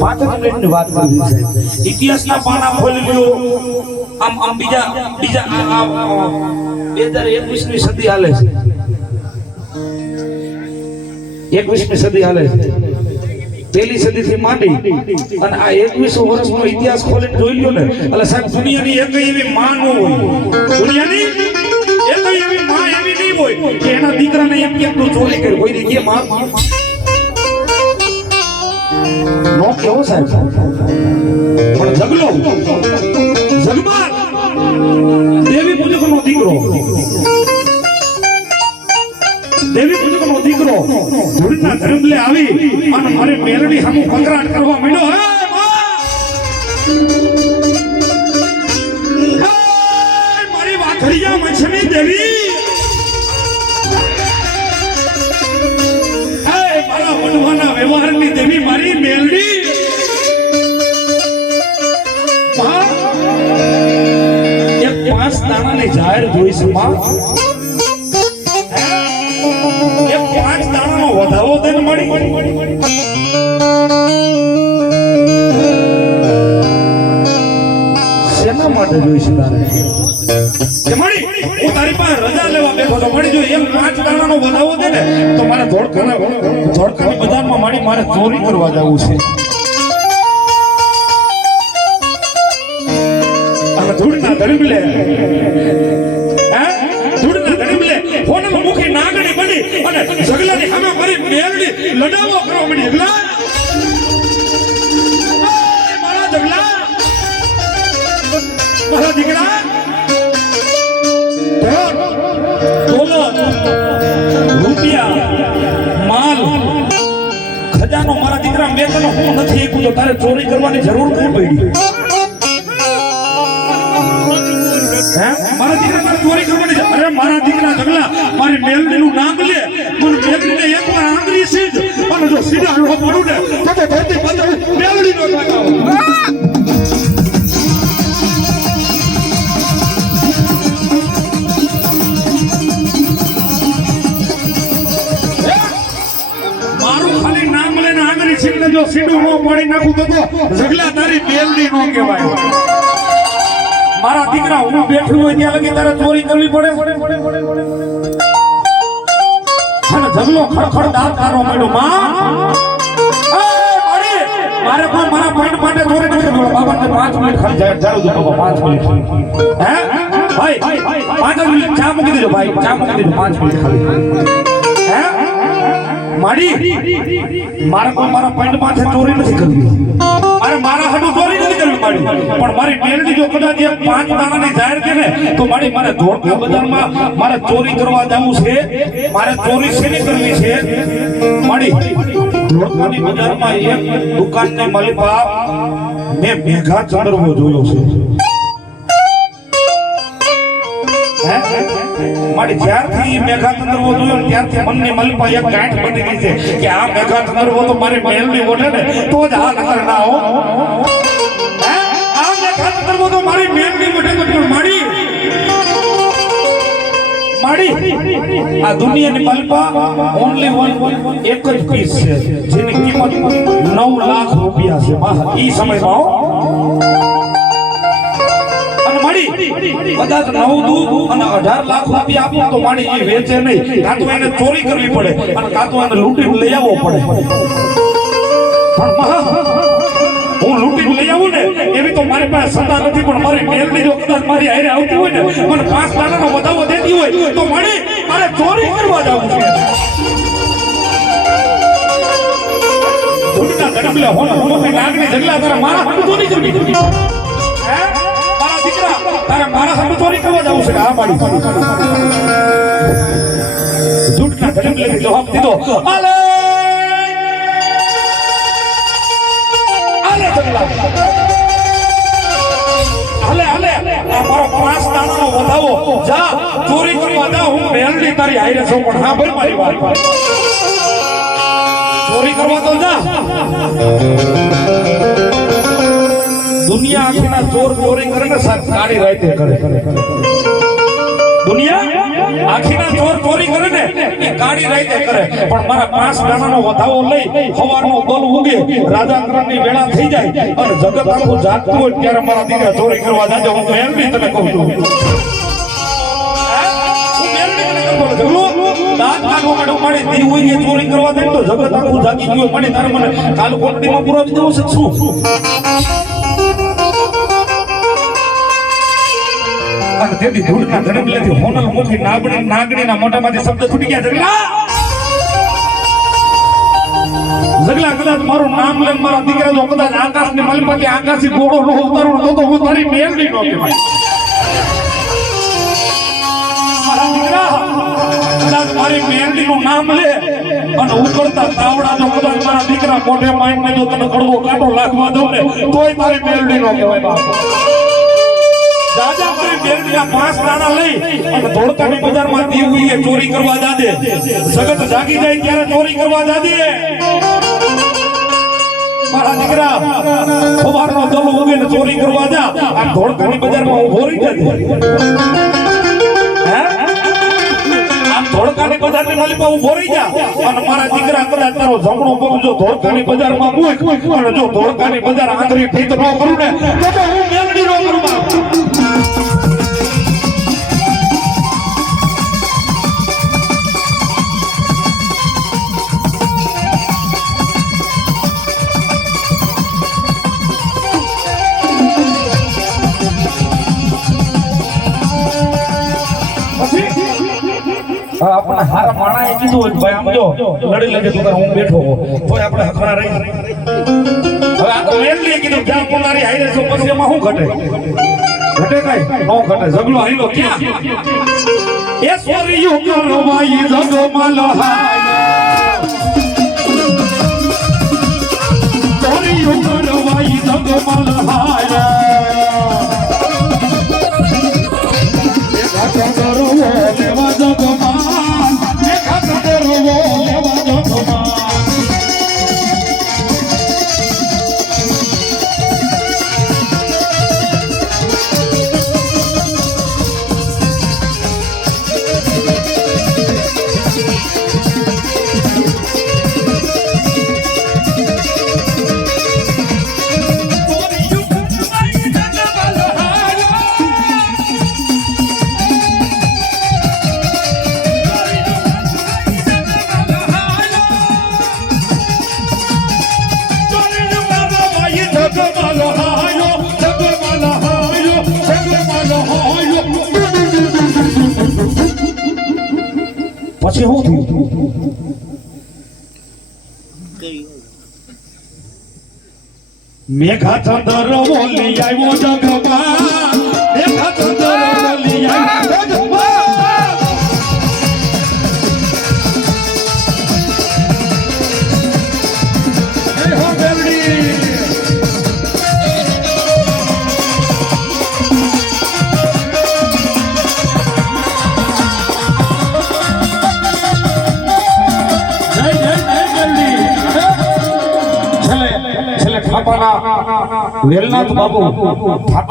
પાંચ જ મિનિટની વાત કરવી છે ઇતિહાસના પાના ખોલી લ્યો આમ આમ બીજા બીજા આ- આ બે હજાર એકવીસની સદી હાલે છે એકવીસમી સદી હાલે છે પહેલી સદીથી માંડી અને આ એકવીસો વર્ષનો ઇતિહાસ ખોલીને જોઈ લ્યો ને એટલે સાહેબ દુનિયાની એક એવી માં ન હોય દુનિયાની એક એવી માં એવી નહીં હોય કે એના દીકરાને એમ કેમ ચોરી કરી કોઈ દી કે માં નો કેવો સાહેબ? પણ જગલો, જગમાન, દેવી પૂજકનો દીકરો. દેવી પૂજકનો દીકરો ધૂળના ધર્મલે આવી અને મારી મેરડી સામે કંકરાટ કરવા માંડ્યો. હે મારી વાઘરિયા મચ્છની દેવી! પાંચ દાણાની જાહેર જોઈશ પાંચ દાણાનો વધારો શેના માટે જોઈશ હું તારી પાસે રજા લેવા તો મળી જો એમ પાંચ દાણાનો વધાવો દે ને તો મારે બજારમાં મારી મારે ચોરી કરવા જવું છે. ધડબલે હે ધૂળના સામે મારી દીકરા મારા દીકરા મેં તને હું નથી એકું તો તારે ચોરી કરવાની જરૂર નહીં પડી મારા દીકરા ચોરી કરવાની છે અરે મારા દીકરા ઢગલા, મારી મેલડીનું નામ લે. પણ મેલડી ને એક વાર આંગળી સીજ અને જો સીધા લો પડું ને, તો તો ધરતી બંધ કાકા લઈને આંગળી સીધને જો સીધું ન પાડી નાખું તો ઝગલા તારી બેલડી નો કહેવાય. મારા દીકરા હું બેઠું હોય ત્યાં લગી તારે ચોરી કરવી પડે? અને જમલો ખડખડ દાળ કાઢવા માંડ્યો માં મારે પણ મારા પોઈન્ટ માટે ચોરી નથી કરવી. બાબાને પાંચ મિનિટ ખાલી જાય જાવ જો બાબા, પાંચ મિનિટ. હે? ભાઈ, પાંચ મિનિટ, ચા મૂકી દેજો, ભાઈ, ચા મૂકી દેજો, પાંચ મિનિટ ખાલી. હે? માડી, મારે પણ મારા પોઈન્ટ માટે ચોરી નથી કરવી. મારે મારા હાટુ ચોરી નથી કરવી મારી. પણ મારી ટેલની જો કદાચ એ પાંચ દાણાની જાહેર કરે ને, તો મારી મારે ધોળકા બજારમાં મારે ચોરી કરવા જવું છે. મારે ચોરી શેની કરવી છે? મારી ધોળકાની બજારમાં એક દુકાનને મલિપા મેં મેઘા ચંદ્રવો જોયો છે. હે? મારી જ્યારથી મેઘા ચંદ્રવો જોયો ત્યારથી મનની મલપા એક ગાંઠ બની ગઈ છે કે આ મેઘા તો મારી મેલડી ઓઢે ને, તો જ હાથ હે? આ મેઘા તો મારી મેલડી ઓઢે આ દુનિયાની મલિપા નવ લાખ રૂપિયા છે. ઈ સમયમાં કદાચ નવ દૂધ અને અઢાર લાખ રૂપિયા આપો તો માડી એ વેચે નહીં. કાં તો એને ચોરી કરવી પડે અને કાં તો એને લૂંટી લઈ આવવો પડે. પણ હું લૂંટી લઈ આવું ને એવી તો મારી પાસે સત્તા નથી પણ મારી મેલની જો કદાચ મારી હારે આવતી હોય ને મને પાંચ દાણાનો વધાવો દેતી હોય તો મળી મારે ચોરી કરવા જવું છે ધૂળના ધડકલે હોલ જગલા તારા મારા હાથ તો નહીં જમી. હે? કરવા છે આ મારી ધૂળના ધડકલે જવાબ દીધો આલે આલે જંગલા હાલે હાલે મારો પાંચ દાણાનો વધાવો જા ચોરી કરવા જા હું મેલડી તારી હારે છું પણ હા ભાઈ મારી વાત ચોરી કરવા તો જા દુનિયા આખીના ચોર ચોરી કરે ને સાહેબ કાળી રાતે કરે. દુનિયા આખીના ચોર ચોરી કરે ને એ કાળી રાતે કરે. પણ મારા પાંચ દાણાનો વધાવો લઈ સવારનો બલ ઉગે, રાજાકરણની વેળા થઈ જાય અને જગત આખું જાગતું હોય ત્યારે મારા દીકરા ચોરી કરવા જાજે. હું મેળવી તને કહું છું. ચોરી કરવા દે તો જગત આખું જાગી ગયું મને તારે મને કાલ કોટડીમાં પુરાવી દેવું છે શું? અને તેથી ધૂળના ધડકલેથી હોનલ મુખી નાગણી નાગણીના મોઢામાંથી શબ્દ છૂટી ગયા જગલા જગલા કદાચ મારું નામ લઈને મારા દીકરા જો કદાચ આકાશની માલિકમાંથી આકાશી ગોળો નો ઉતારું તો તો હું તારી મેલડી નો કહેવાય. મારા દીકરા, કદાચ મારી મેલડીનું નામ લે અને ઉકળતા કદાચ મારા દીકરા મોઢે માઈને જો તને કડવો કાંટો લાગવા દઉં ને, તોય તારી મેલડી નો કહેવાય, બાપ. રાજા કરી બેરડીના પાંચ દાણા લઈ અને ધોળકાની બજારમાં દીવડીએ ચોરી કરવા જાજે સગત જાગી જાય ત્યારે ચોરી કરવા જાજે મારા દીકરા, સવારનો દલો ઉગે ને ચોરી કરવા જા. આ ધોળકાની બજારમાં હું ભોરી જજે ધોળકાની બજારની માલિકા ઊભો રહી જા. અને મારા દીકરા કદાચ તારો જમણો પગ જો ધોળકાની બજારમાં મૂક. અને જો ધોળકાની બજાર આંગળી ફીત ન કરું ને તો હું આપણે હારા માણાએ કીધું હોય ભાઈ, આમ જો, લડી લેજે તો હું બેઠો તોય આપણે હખણા રહી હવે આ તો મેનલી કીધું જ્યાં પોતારી હાઈરે છો, પછી એમાં શું ઘટે? ઘટે કઈ? નો ઘટે. જગલો હાઈલો ક્યાં? ઐશ્વર્ય કરવાઈ જગમલ હાય ચોરીઓ પછી હું થયું? મેઘા ચંદ્ર બોલી આવ્યો જગમાં. થાપાના વેલનાથ બાબુ થાપા